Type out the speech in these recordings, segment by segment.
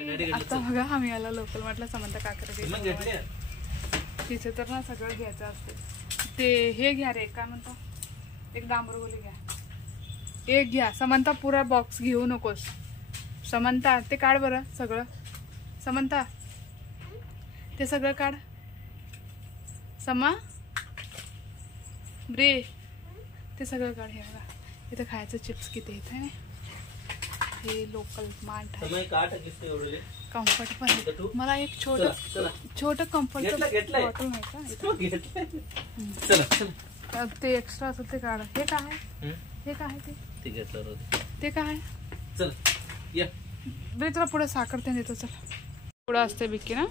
आता बघा आम्ही आला लोकल म्हटलं समंता काकडे तिथे तर ना सगळं घ्यायचं असते ते हे घ्या रे काय म्हणता एक डांबरगोली घ्या एक घ्या समंता पुरा बॉक्स घेऊ नकोस समंता ते काढ बरं सगळं समंता ते सगळं काढ समा ब्रे ते सगळं काढ हे बघा इथं खायचं चिप्स किती इथे ना हे लोकल मांट कम्फर्ट पण मला एक छोट कम्फर्ट बॉटल नाही का ते एक्स्ट्रा असं ते काढ हे काय ते काय बरे तुला पुढे साखर ते देतो चल पुढं असते बिक्की ना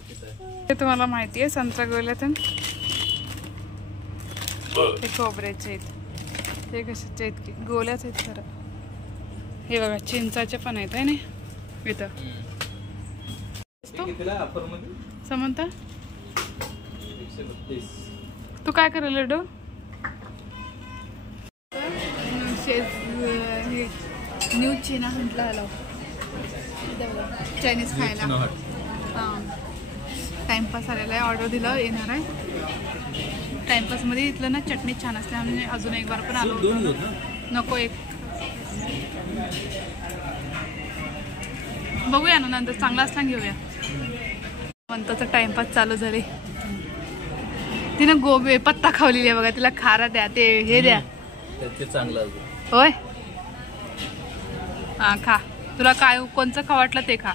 ते तुम्हाला माहिती आहे संत्रा गोल्यातून ते खोबऱ्याचे आहेत ते कशाचे आहेत की गोल्याच आहेत खरं हे बघा चिंचाचे पण आहेत आहे ना इथं समंता तू काय करेल लड्डू न्यू चीना म्हटलं आलो चायनीज खायला टाइमपास आलेला आहे ऑर्डर दिलं येणार आहे टाइमपास मध्ये इथलं ना चटणी छान असते आम्ही अजून एक बार पण आलो नको एक बघूया ना नंतर चांगला असला घेऊया म्हणताचा टाइमपास चालू झाले तिनं गोबी पत्ता खावलेली आहे बघा तिला खारा द्या ते हे द्या चांगलं होय हा खा तुला काय कोणचं खा वाटलं ते खा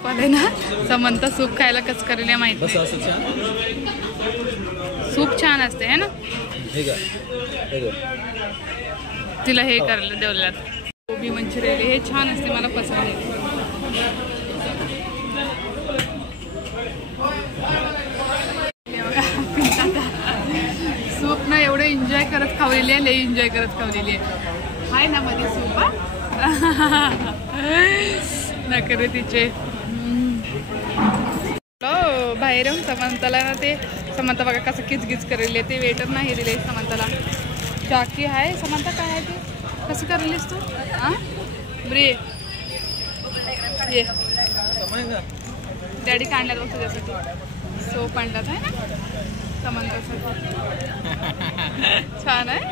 पण ना समंता सूप खायला कस करेल माहिती सूप छान असते है ना तिला हे करायला देवल्यात गोबी मंचुरियन हे छान असते मला पसंत आहे सूप ना एवढं एन्जॉय करत खावलेली आहे लई एन्जॉय करत खावलेली आहे हाय ना मध्ये सूप नकरे तिचे बाहेर येऊन समंताला ना ते समंता बघा कसं किचकिच करेल ते वेटर नाही दिले समंताला चाकी आहे समंता काय आहे ते कसं करेलीस तू हां ब्रे ये डॅडी काढण्यात बघतो त्यासाठी सोप आणतात आहे ना समंतासाठी छान आहे